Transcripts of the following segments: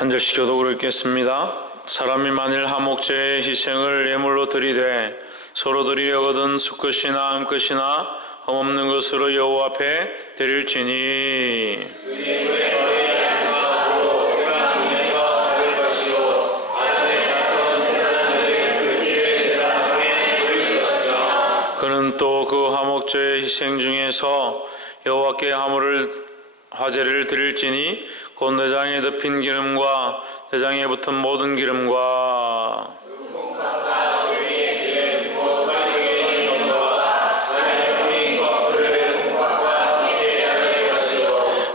한 절씩 교독을 읽겠습니다. 사람이 만일 하목제의 희생을 예물로 드리되 서로 드리려거든 수컷이나 암컷이나 흠없는 것으로 여호와 앞에 드릴지니 그는 또 그 하목제의 희생 중에서 여호와께 화제를 드릴지니 곧 내장에 덮인 기름과 내장에 붙은 모든 기름과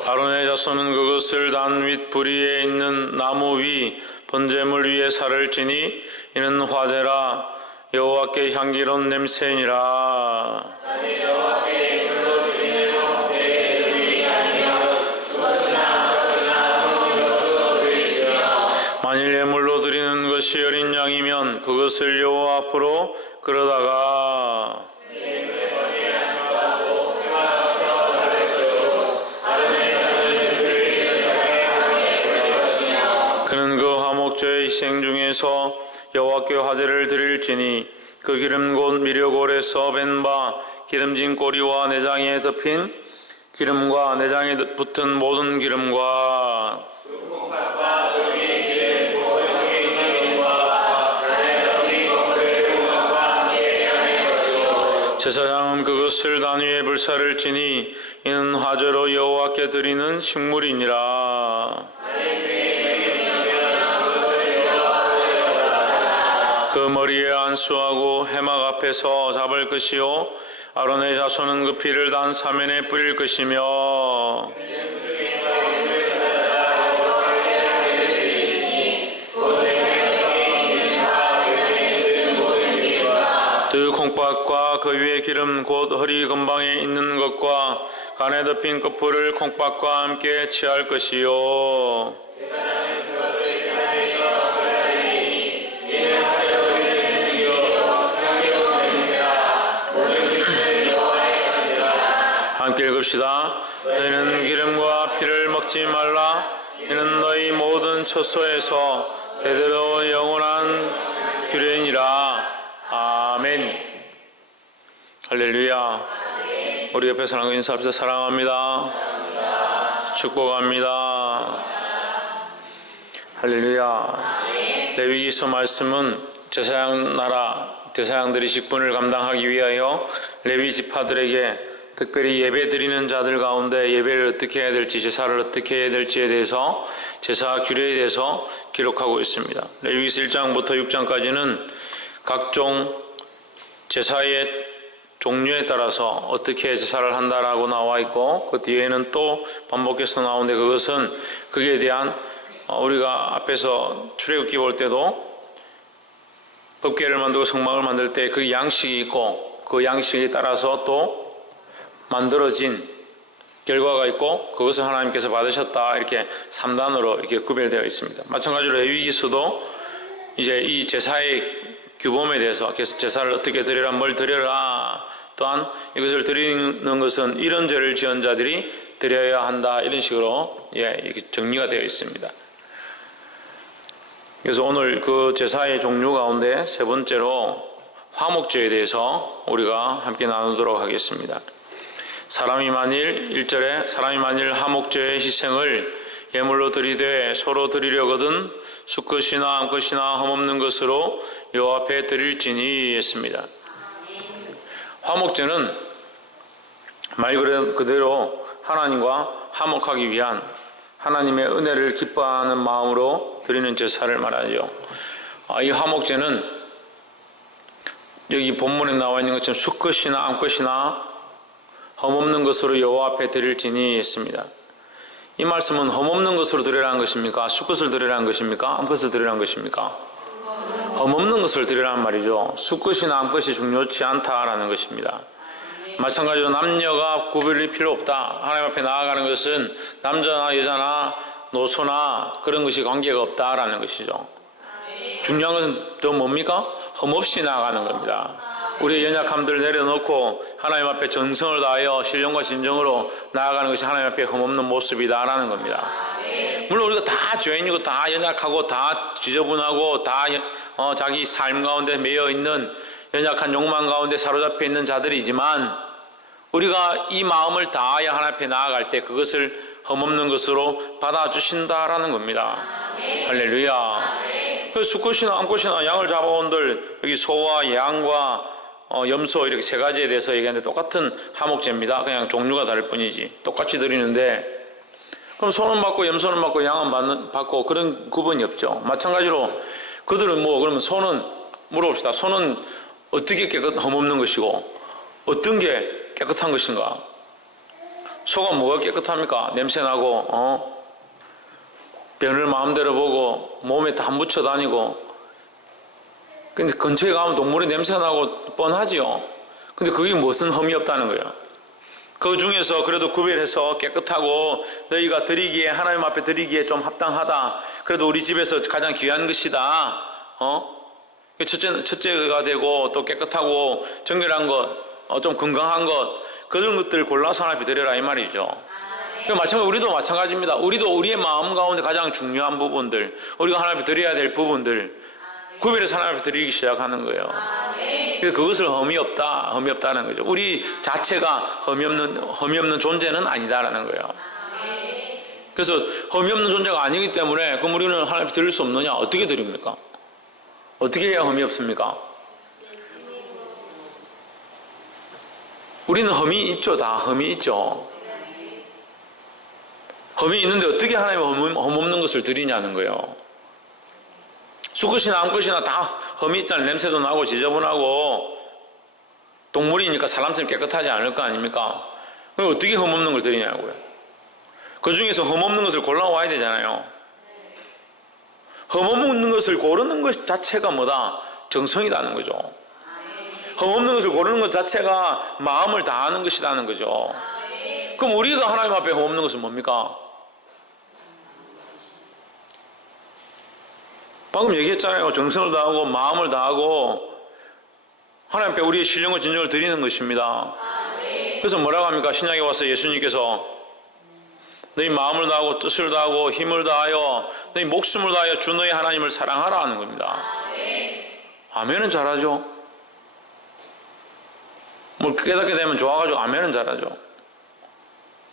아론의 자손은 그것을 단 윗부리에 있는 나무 위 번제물 위에 살을 찌니 이는 화제라 여호와께 향기로운 냄새니라. 만일 예물로 드리는 것이 어린 양이면 그것을 여호와 앞으로 끌어다가 그는 그 화목제의 희생 중에서 여호와께 화제를 드릴지니 그 기름 곧 미려골에서 벤 바 기름진 꼬리와 내장에 덮인 기름과 내장에 붙은 모든 기름과 제사장은 그것을 단 위에 불사를 지니 이는 화제로 여호와께 드리는 식물이니라. 그 머리에 안수하고 해막 앞에서 잡을 것이요 아론의 자손은 그 피를 단 사면에 뿌릴 것이며 그 콩밥과 그 위에 기름 곧 허리 근방에 있는 것과 간에 덮인 끝풀을 콩밥과 함께 취할 것이요 함께 읽읍시다. 너희는 기름과 피를 먹지 말라. 이는 너희 모든 처소에서 대대로 영원한 규례니라. 아멘. 할렐루야. 우리 옆에 사랑하는 인사합시다. 사랑합니다. 축복합니다. 할렐루야. 레위기서 말씀은 제사장들이 직분을 감당하기 위하여 레위 지파들에게 특별히 예배 드리는 자들 가운데 예배를 어떻게 해야 될지, 제사를 어떻게 해야 될지에 대해서 제사 규례에 대해서 기록하고 있습니다. 레위기서 1장부터 6장까지는 각종 제사의 종류에 따라서 어떻게 제사를 한다라고 나와 있고 그 뒤에는 또 반복해서 나오는데 그것은 그에 대한 우리가 앞에서 출애굽기 볼 때도 법궤를 만들고 성막을 만들 때 그 양식이 있고 그 양식에 따라서 또 만들어진 결과가 있고 그것을 하나님께서 받으셨다 이렇게 3단으로 이렇게 구별되어 있습니다. 마찬가지로 레위기서도 이제 이 제사의 규범에 대해서 제사를 어떻게 드려라 뭘 드려라 또한 이것을 드리는 것은 이런 죄를 지은 자들이 드려야 한다 이런 식으로 이렇게 정리가 되어 있습니다. 그래서 오늘 그 제사의 종류 가운데 세 번째로 화목제에 대해서 우리가 함께 나누도록 하겠습니다. 사람이 만일 하목제의 희생을 예물로 드리되 서로 드리려거든 수컷이나 암컷이나 흠없는 것으로 여호와 앞에 드릴지니 했습니다. 화목제는 말 그대로 하나님과 화목하기 위한 하나님의 은혜를 기뻐하는 마음으로 드리는 제사를 말하죠. 이 화목제는 여기 본문에 나와 있는 것처럼 수컷이나 암컷이나 흠없는 것으로 여호와 앞에 드릴지니 했습니다. 이 말씀은 흠없는 것으로 드리라는 것입니까? 수컷을 드리라는 것입니까? 암컷을 드리라는 것입니까? 흠없는 것을 드리라는 말이죠. 수컷이나 암컷이 중요치 않다라는 것입니다. 마찬가지로 남녀가 구별이 필요 없다. 하나님 앞에 나아가는 것은 남자나 여자나 노소나 그런 것이 관계가 없다라는 것이죠. 중요한 것은 더 뭡니까? 흠없이 나아가는 겁니다. 우리의 연약함들을 내려놓고 하나님 앞에 정성을 다하여 신령과 진정으로 나아가는 것이 하나님 앞에 흠없는 모습이다라는 겁니다. 물론 우리가 다 죄인이고 다 연약하고 다 지저분하고 다 자기 삶 가운데 매여 있는 연약한 욕망 가운데 사로잡혀 있는 자들이지만 우리가 이 마음을 다하여 하나님 앞에 나아갈 때 그것을 흠없는 것으로 받아주신다라는 겁니다. 할렐루야. 그래서 수컷이나 암컷이나 양을 잡아온들 여기 소와 양과 염소 이렇게 세 가지에 대해서 얘기하는데 똑같은 화목제입니다. 그냥 종류가 다를 뿐이지 똑같이 드리는데 그럼 소는 받고 염소는 받고 양은 받고 그런 구분이 없죠. 마찬가지로 그들은 그러면 소는 물어봅시다. 소는 어떻게 흠없는 것이고 어떤 게 깨끗한 것인가? 소가 뭐가 깨끗합니까? 냄새나고 변을 마음대로 보고 몸에 다 묻혀 다니고 근데 근처에 가면 동물이 냄새나고 뻔하지요. 근데 그게 무슨 흠이 없다는 거예요. 그 중에서 그래도 구별해서 깨끗하고 너희가 드리기에 하나님 앞에 드리기에 좀 합당하다. 그래도 우리 집에서 가장 귀한 것이다. 첫째가 되고 또 깨끗하고 정결한 것, 좀 건강한 것 그런 것들을 골라서 하나님 앞에 드려라 이 말이죠. 마찬가지로 우리도 마찬가지입니다. 우리도 우리의 마음 가운데 가장 중요한 부분들 우리가 하나님 앞에 드려야 될 부분들 구별해서 하나님 앞에 드리기 시작하는 거예요. 그래서 그것을 흠이 없다는 거죠. 우리 자체가 흠이 없는 존재는 아니다라는 거예요. 그래서 흠이 없는 존재가 아니기 때문에 그럼 우리는 하나님 앞에 드릴 수 없느냐? 어떻게 드립니까? 어떻게 해야 흠이 없습니까? 우리는 흠이 있죠. 다 흠이 있죠. 흠이 있는데 어떻게 하나님은 흠 없는 것을 드리냐는 거예요. 수컷이나 암컷이나 다 흠이 있잖아요. 냄새도 나고 지저분하고 동물이니까 사람처럼 깨끗하지 않을 거 아닙니까? 그럼 어떻게 흠 없는 걸 드리냐고요. 그 중에서 흠 없는 것을 골라와야 되잖아요. 흠 없는 것을 고르는 것 자체가 뭐다? 정성이라는 거죠. 흠 없는 것을 고르는 것 자체가 마음을 다하는 것이라는 거죠. 그럼 우리가 하나님 앞에 흠 없는 것은 뭡니까? 방금 얘기했잖아요. 정성을 다하고 마음을 다하고 하나님 앞에 우리의 신령과 진정을 드리는 것입니다. 그래서 뭐라고 합니까? 신약에 와서 예수님께서 너희 마음을 다하고 뜻을 다하고 힘을 다하여 너희 목숨을 다하여 주 너희 하나님을 사랑하라 하는 겁니다. 아멘은 잘하죠. 깨닫게 되면 좋아가지고 아멘은 잘하죠.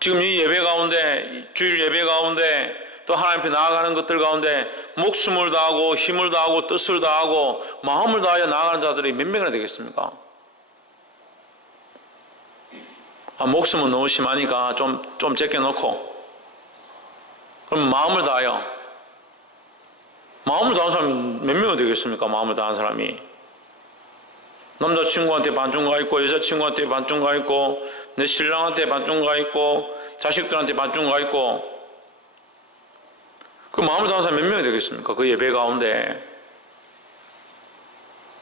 지금 이 예배 가운데 주일 예배 가운데 또 하나님 앞에 나아가는 것들 가운데 목숨을 다하고 힘을 다하고 뜻을 다하고 마음을 다하여 나아가는 자들이 몇 명이나 되겠습니까? 목숨은 너무 심하니까 좀 제껴놓고 그럼 마음을 다하여 마음을 다하는 사람이 몇 명이 되겠습니까? 마음을 다하는 사람이 남자친구한테 반쯤 가 있고 여자친구한테 반쯤 가 있고 내 신랑한테 반쯤 가 있고 자식들한테 반쯤 가 있고 그 마음을 다하는 사람이 몇 명이 되겠습니까? 그 예배 가운데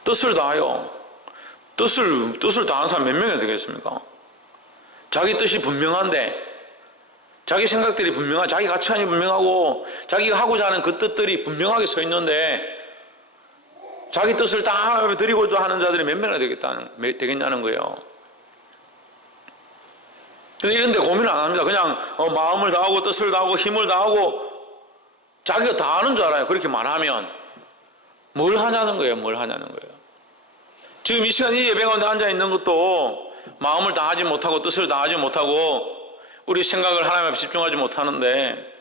뜻을 다하여 뜻을 다하는 사람이 몇 명이 되겠습니까? 자기 뜻이 분명한데 자기 생각들이 분명하고 자기 가치관이 분명하고 자기가 하고자 하는 그 뜻들이 분명하게 서 있는데 자기 뜻을 다 드리고자 하는 자들이 몇 명이나 되겠냐는 거예요. 근데 이런데 고민을 안 합니다. 그냥 마음을 다하고 뜻을 다하고 힘을 다하고 자기가 다 하는 줄 알아요. 그렇게 말하면 뭘 하냐는 거예요. 뭘 하냐는 거예요. 지금 이 시간 이 예배 가운데 앉아있는 것도 마음을 다하지 못하고 뜻을 다하지 못하고 우리 생각을 하나님 앞에 집중하지 못하는데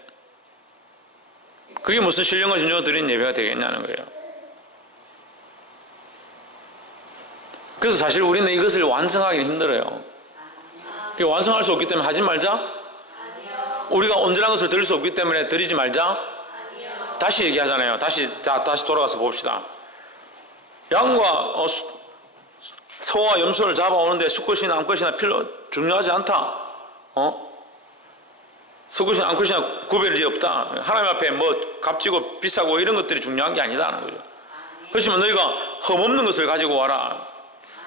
그게 무슨 신령과 진정을 드리는 예배가 되겠냐는 거예요. 그래서 사실 우리는 이것을 완성하기 힘들어요. 완성할 수 없기 때문에 하지 말자? 우리가 온전한 것을 드릴 수 없기 때문에 드리지 말자? 다시 얘기하잖아요. 다시 돌아가서 봅시다. 양과 소와 염소를 잡아오는데 수컷이나 암컷이나 필요 중요하지 않다. 수컷이나 암컷이나 구별이 없다. 하나님 앞에 값지고 비싸고 이런 것들이 중요한 게 아니다는 거죠. 그렇지만 너희가 흠없는 것을 가지고 와라.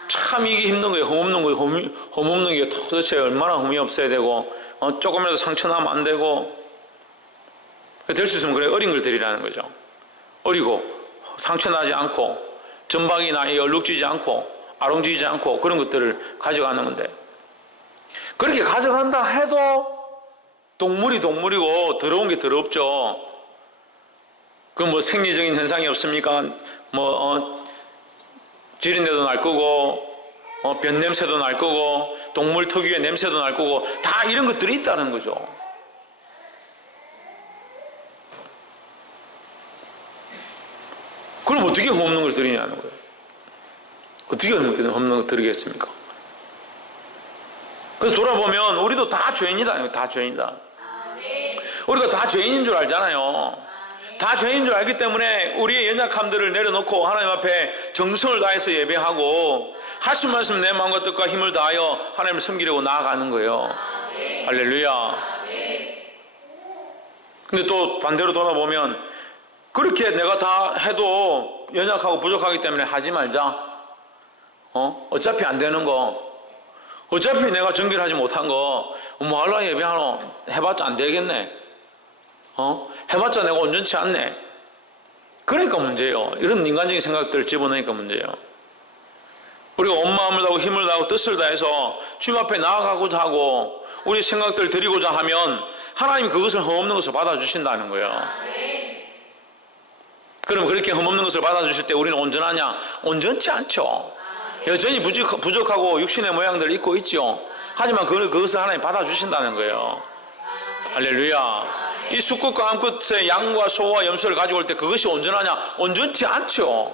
참 이게 힘든 거예요. 흠없는 게 도대체 얼마나 흠이 없어야 되고 조금이라도 상처 나면 안 되고 될 수 있으면 그래 어린 걸 드리라는 거죠. 어리고 상처 나지 않고 전박이나 얼룩지지 않고 아롱지지 않고 그런 것들을 가져가는 건데 그렇게 가져간다 해도 동물이 동물이고 더러운 게 더럽죠. 그 뭐 생리적인 현상이 없습니까? 지린내도 날 거고, 변 냄새도 날 거고, 동물 특유의 냄새도 날 거고, 다 이런 것들이 있다는 거죠. 그럼 어떻게 흠없는 걸 드리냐는 거예요. 어떻게 흠없는 걸 드리겠습니까? 그래서 돌아보면 우리도 다 죄인이다. 다 죄인이다. 우리가 다 죄인인 줄 알잖아요. 다 죄인인 줄 알기 때문에 우리의 연약함들을 내려놓고 하나님 앞에 정성을 다해서 예배하고 하신 말씀 내 마음과 뜻과 힘을 다하여 하나님을 섬기려고 나아가는 거예요. 할렐루야. 근데 또 반대로 돌아보면 그렇게 내가 다 해도 연약하고 부족하기 때문에 하지 말자. 어차피 안 되는 거, 어차피 내가 정결하지 못한 거 뭐 할라 예배하노 해봤자 안 되겠네. 해봤자 내가 온전치 않네. 그러니까 문제예요. 이런 인간적인 생각들을 집어넣으니까 문제예요. 우리가 온 마음을 다하고 힘을 다하고 뜻을 다해서 주님 앞에 나아가고자 하고 우리 생각들을 드리고자 하면 하나님이 그것을 흠없는 것을 받아주신다는 거예요. 그럼 그렇게 흠없는 것을 받아주실 때 우리는 온전하냐? 온전치 않죠. 여전히 부족하고 육신의 모양들을 입고 있죠. 하지만 그것을 하나님 받아주신다는 거예요. 할렐루야. 이 숫끝과 암끝에 양과 소와 염소를 가지고 올 때 그것이 온전하냐? 온전치 않죠.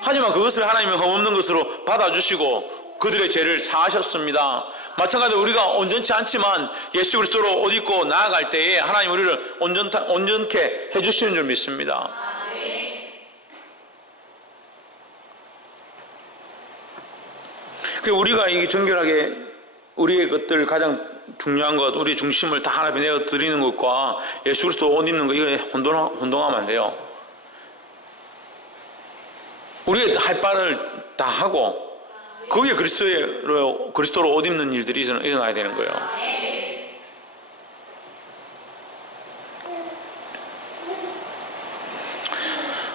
하지만 그것을 하나님이 흠없는 것으로 받아주시고 그들의 죄를 사하셨습니다. 마찬가지로 우리가 온전치 않지만 예수 그리스도로 옷 입고 나아갈 때에 하나님 우리를 온전케 해주시는 줄 믿습니다. 우리가 이 정결하게 우리의 것들 가장 중요한 것, 우리 중심을 다 하나님께 내어 드리는 것과 예수 그리스도 옷 입는 거 이거 혼동하면 안 돼요. 우리가 할 바를 다 하고 거기에 그리스도로 옷 입는 일들이 일어나야 되는 거예요.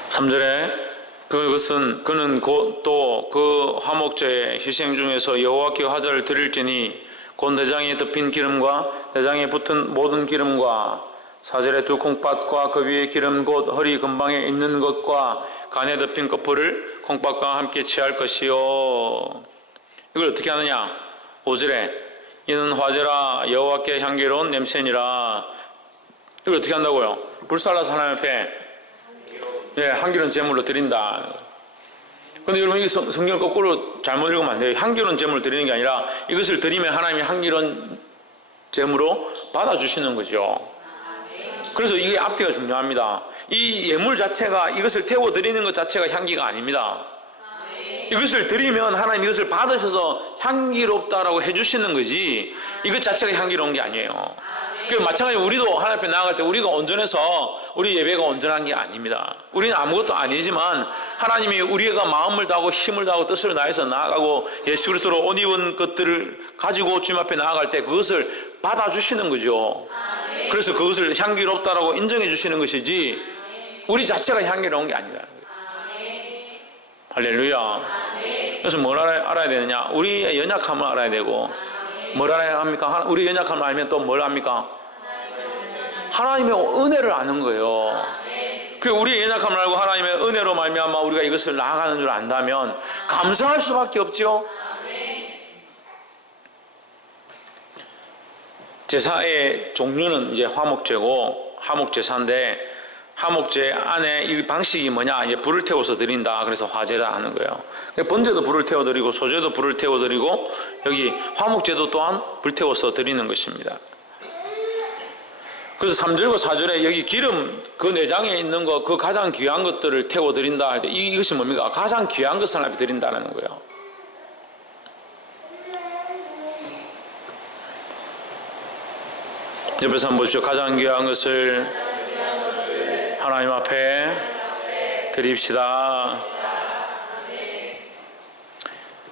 3절에 그는 곧 또 그 화목제의 희생 중에서 여호와께 화제를 드릴지니 곧 내장에 덮인 기름과 내장에 붙은 모든 기름과 4절에 두 콩팥과 그 위에 기름 곧 허리 근방에 있는 것과 간에 덮인 거풀을 콩팥과 함께 취할 것이요. 이걸 어떻게 하느냐? 5절에 이는 화제라 여호와께 향기로운 냄새니라. 이걸 어떻게 한다고요? 불살라서 하나님 앞에 향기로운 제물로 드린다. 그런데 여러분, 이 성경을 거꾸로 잘못 읽으면 안 돼요. 향기로운 제물을 드리는 게 아니라 이것을 드리면 하나님이 향기로운 제물로 받아주시는 거죠. 그래서 이게 앞뒤가 중요합니다. 이 예물 자체가, 이것을 태워 드리는 것 자체가 향기가 아닙니다. 이것을 드리면 하나님 이것을 받으셔서 향기롭다라고 해주시는 거지 이것 자체가 향기로운 게 아니에요. 마찬가지로 우리도 하나님 앞에 나아갈 때 우리가 온전해서 우리 예배가 온전한 게 아닙니다. 우리는 아무것도 아니지만 하나님이 우리가 마음을 다하고 힘을 다하고 뜻을 다해서 나아가고 예수 그리스도로 옷 입은 것들을 가지고 주님 앞에 나아갈 때 그것을 받아주시는 거죠. 그래서 그것을 향기롭다라고 인정해 주시는 것이지 우리 자체가 향기로운 게 아니다. 할렐루야. 그래서 뭘 알아야 되느냐? 우리의 연약함을 알아야 되고 뭘 알아야 합니까? 우리 연약함을 알면 또 뭘 합니까? 하나님의 은혜를 아는 거예요. 우리의 연약함을 알고 하나님의 은혜로 말미암아 우리가 이것을 나아가는 줄 안다면 감사할 수밖에 없죠. 제사의 종류는 이제 화목제고 화목제사인데 화목제 안에 이 방식이 뭐냐? 이제 불을 태워서 드린다. 그래서 화제다 하는 거예요. 번제도 불을 태워 드리고 소제도 불을 태워 드리고 여기 화목제도 또한 불 태워서 드리는 것입니다. 그래서 3절과 4절에 여기 기름 그 내장에 있는 것, 그 가장 귀한 것들을 태워 드린다 할 때 이것이 뭡니까? 가장 귀한 것을 하나님께 드린다는 거예요. 옆에서 한번 보십시오. 가장 귀한 것을 하나님 앞에 드립시다.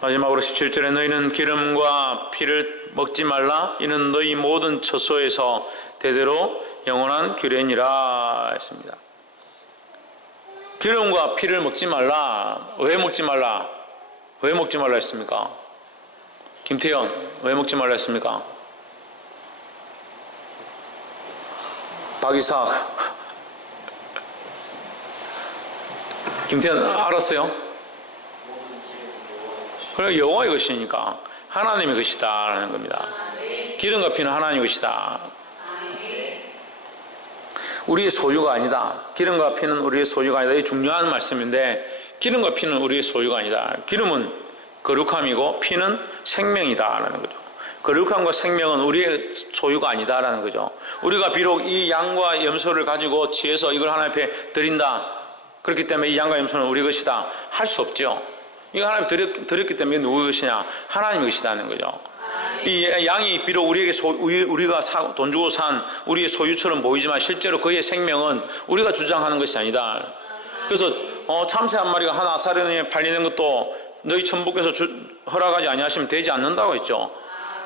마지막으로 17절에 너희는 기름과 피를 먹지 말라. 이는 너희 모든 처소에서 대대로 영원한 규례니라 했습니다. 기름과 피를 먹지 말라. 왜 먹지 말라? 왜 먹지 말라 했습니까? 김태현, 왜 먹지 말라 했습니까? 박이삭. 김태현 알았어요? 그래, 여호와의 것이니까 하나님의 것이다라는 겁니다. 기름과 피는 하나님의 것이다. 우리의 소유가 아니다. 기름과 피는 우리의 소유가 아니다. 이게 중요한 말씀인데, 기름과 피는 우리의 소유가 아니다. 기름은 거룩함이고 피는 생명이다라는 거죠. 거룩함과 생명은 우리의 소유가 아니다라는 거죠. 우리가 비록 이 양과 염소를 가지고 취해서 이걸 하나님 앞에 드린다, 그렇기 때문에 이 양과 염소는 우리 것이다 할 수 없죠. 이거 하나님 드렸기 때문에 누구의 것이냐? 하나님의 것이라는 거죠. 이 양이 비록 우리에게 우리가 돈 주고 산 우리의 소유처럼 보이지만 실제로 그의 생명은 우리가 주장하는 것이 아니다. 그래서 참새 한 마리가 한 아사르니에 팔리는 것도 너희 천부께서 허락하지 아니하시면 되지 않는다고 했죠.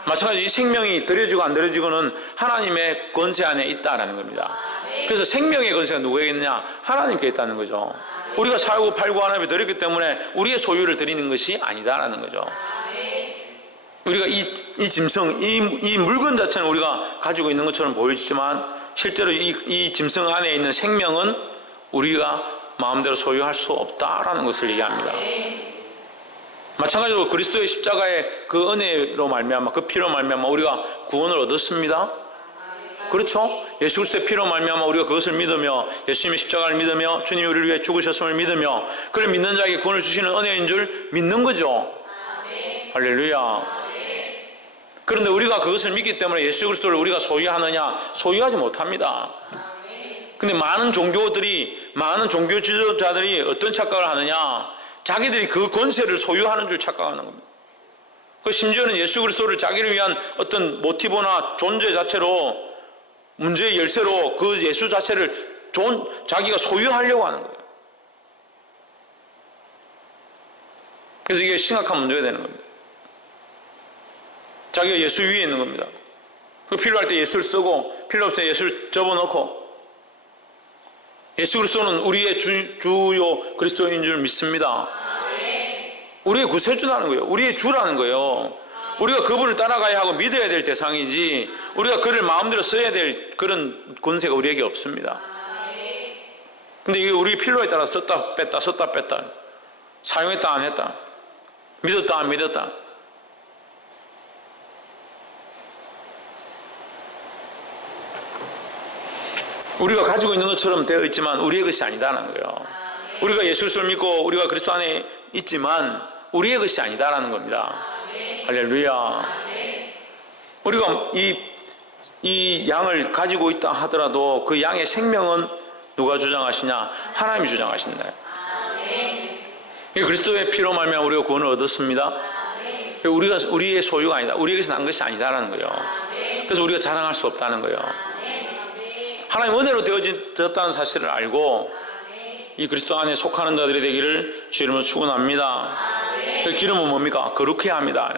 마찬가지로 이 생명이 드려지고 안 드려지고는 하나님의 권세 안에 있다라는 겁니다. 그래서 생명의 권세가 누구에게 있느냐? 하나님께 있다는 거죠. 우리가 살고 팔고 하나님께 드렸기 때문에 우리의 소유를 드리는 것이 아니다라는 거죠. 우리가 이 짐승, 이 물건 자체는 우리가 가지고 있는 것처럼 보이지만 실제로 이 짐승 안에 있는 생명은 우리가 마음대로 소유할 수 없다라는 것을 얘기합니다. 마찬가지로 그리스도의 십자가의 그 은혜로 말미암아, 그 피로 말미암아 우리가 구원을 얻었습니다. 그렇죠? 예수 그리스도의 피로 말미암아 우리가 그것을 믿으며 예수님의 십자가를 믿으며 주님이 우리를 위해 죽으셨음을 믿으며 그를 믿는 자에게 구원을 주시는 은혜인 줄 믿는 거죠. 할렐루야. 그런데 우리가 그것을 믿기 때문에 예수 그리스도를 우리가 소유하느냐? 소유하지 못합니다. 근데 많은 종교 지도자들이 어떤 착각을 하느냐? 자기들이 그 권세를 소유하는 줄 착각하는 겁니다. 그 심지어는 예수 그리스도를 자기를 위한 어떤 모티브나 존재 자체로, 문제의 열쇠로 그 예수 자체를 자기가 소유하려고 하는 거예요. 그래서 이게 심각한 문제가 되는 겁니다. 자기가 예수 위에 있는 겁니다. 그 필요할 때 예수를 쓰고 필요 없을 때 예수를 접어넣고, 예수 그리스도는 우리의 주요 그리스도인 줄 믿습니다. 우리의 구세주라는 거예요. 우리의 주라는 거예요. 우리가 그분을 따라가야 하고 믿어야 될 대상이지 우리가 그를 마음대로 써야 될 그런 권세가 우리에게 없습니다. 근데 이게 우리 필요에 따라 썼다 뺐다 사용했다 안 했다, 믿었다 안 믿었다. 우리가 가지고 있는 것처럼 되어 있지만 우리의 것이 아니다라는 거예요. 우리가 예수 그리스도를 믿고 우리가 그리스도 안에 있지만 우리의 것이 아니다라는 겁니다. 할렐루야. 우리가 이 양을 가지고 있다 하더라도 그 양의 생명은 누가 주장하시냐? 하나님이 주장하신다. 그리스도의 피로 말미암아 우리가 구원을 얻었습니다. 우리의 소유가 아니다. 우리에게서 난 것이 아니다라는 거예요. 그래서 우리가 자랑할 수 없다는 거예요. 하나님 은혜로 되어졌다는 사실을 알고 이 그리스도 안에 속하는 자들이 되기를 주 이름으로 축원합니다. 그 기름은 뭡니까? 거룩해 합니다.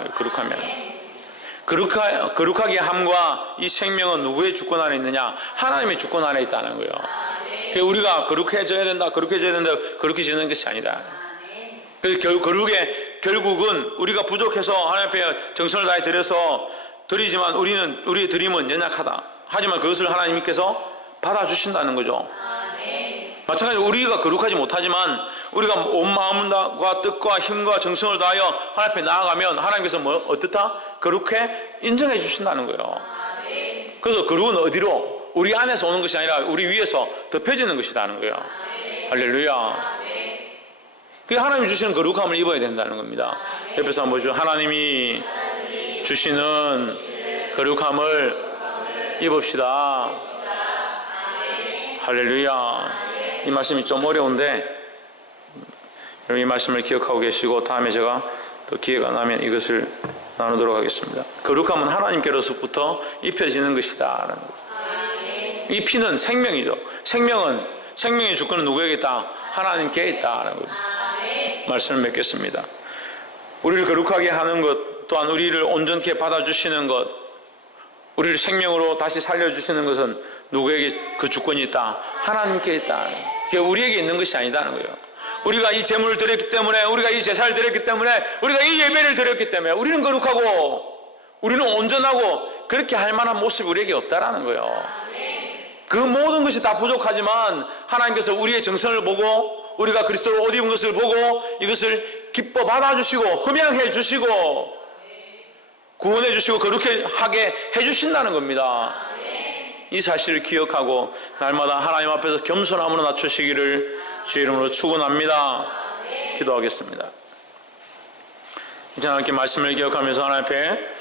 거룩하게 함과 이 생명은 누구의 주권 안에 있느냐? 하나님의 주권 안에 있다는 거예요. 우리가 거룩해져야 된다, 거룩해지는 것이 아니다. 그래서 결국은 우리가 부족해서 하나님 앞에 정성을 다해 드리지만 우리의 드림은 연약하다. 하지만 그것을 하나님께서 받아주신다는 거죠. 마찬가지로 우리가 거룩하지 못하지만 우리가 온 마음과 뜻과 힘과 정성을 다하여 하나님 앞에 나아가면 하나님께서 어떻다? 거룩해 인정해 주신다는 거예요. 그래서 거룩은 어디로? 우리 안에서 오는 것이 아니라 우리 위에서 덮여지는 것이라는 거예요. 할렐루야. 그게 하나님이 주시는 거룩함을 입어야 된다는 겁니다. 옆에서 한번 보시죠. 하나님이 주시는 거룩함을 입읍시다. 할렐루야. 이 말씀이 좀 어려운데 이 말씀을 기억하고 계시고 다음에 제가 또 기회가 나면 이것을 나누도록 하겠습니다. 거룩함은 하나님께로부터 입혀지는 것이다. 이 피는 생명이죠. 생명의 주권은 누구에게 있다? 하나님께 있다. 말씀을 맺겠습니다. 우리를 거룩하게 하는 것, 또한 우리를 온전케 받아주시는 것, 우리를 생명으로 다시 살려주시는 것은 누구에게 그 주권이 있다? 하나님께 있다. 그게 우리에게 있는 것이 아니다는 거예요. 우리가 이 제물을 드렸기 때문에, 우리가 이 제사를 드렸기 때문에, 우리가 이 예배를 드렸기 때문에 우리는 거룩하고 우리는 온전하고 그렇게 할 만한 모습이 우리에게 없다라는 거예요. 그 모든 것이 다 부족하지만 하나님께서 우리의 정성을 보고 우리가 그리스도를 옷 입은 것을 보고 이것을 기뻐 받아주시고 흠양해 주시고 구원해 주시고 거룩하게 하게 해주신다는 겁니다. 이 사실을 기억하고 날마다 하나님 앞에서 겸손함으로 낮추시기를 주의 이름으로 축원합니다. 기도하겠습니다. 이제 하나님께 말씀을 기억하면서 하나님 앞에